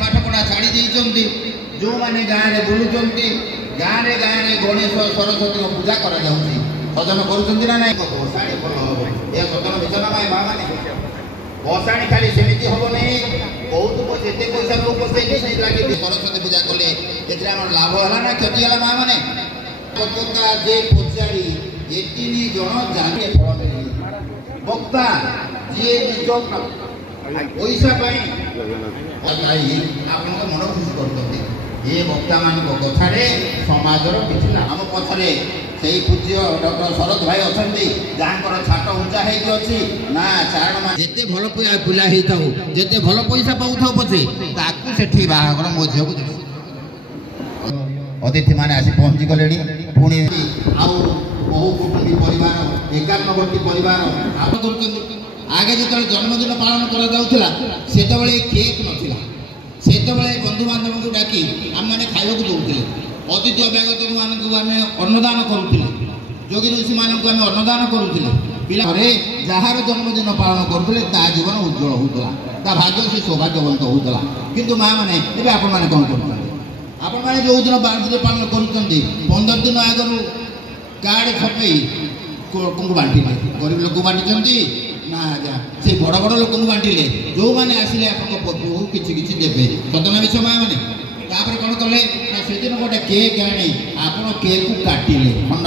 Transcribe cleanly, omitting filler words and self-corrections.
पाठ पढ़ा छाड़ी देइचंती जो माने गाँ रे बुलुचंती गाँ रे गणेश सरस्वती पूजा करा जाउची सजन करूचंती ना नाही भसाणी भल हो ए सजन विचना माय मां माने भसाणी खाली सेमिति होबो नै बहुत जेते पैसा लोक से नहीं लागे सरस्वती पूजा कले एतरा हमर लाभ होला ना क्षति होला मां माने कतका जे पुजारी एतिनी जण जाने फल बक्ता जे निज पैसा पाई आपन मन खुशी करते ये बक्ता मान कथारे समाजर किसी ना आम पछरे से पूज्य डॉक्टर शरद भाई अच्छा जहाँ छाट उंचा होती ना चारण जिते भल पिला जिते भल पैसा पाऊ पचे ताकू बाहागर मो झील को अतिथि मैंने आसी पहुँची गले पुणी आउ बहु कुटुंबी परिवार 91 परिवार आगे जो जन्मदिन पालन कर केक नाला से बंधु बांधव को डाकी आम मैंने खावा दौले अतिथि अभ्यागत मानक आम अन्नदान करुले जोगी ऋषि मानक आम अन्नदान करुले पिला जार जन्मदिन पालन करुले जीवन उज्जवल होता भाग्य से सौभाग्यवंत होता किंतु माँ मैंने आपण मैंने कौन कर आपण मैंने जो दिन बर्थडे पालन कर 15 दिन आगु कार्ड छपे बांटी गरीब लोक बांटी ना से बड़ बड़ लोक बांटिले जो मैंने आसिले आप किसी देवे सतना विषय माँ मैंने कौन कले से दिन गोटे केक आनी आप केक को काटिले खंड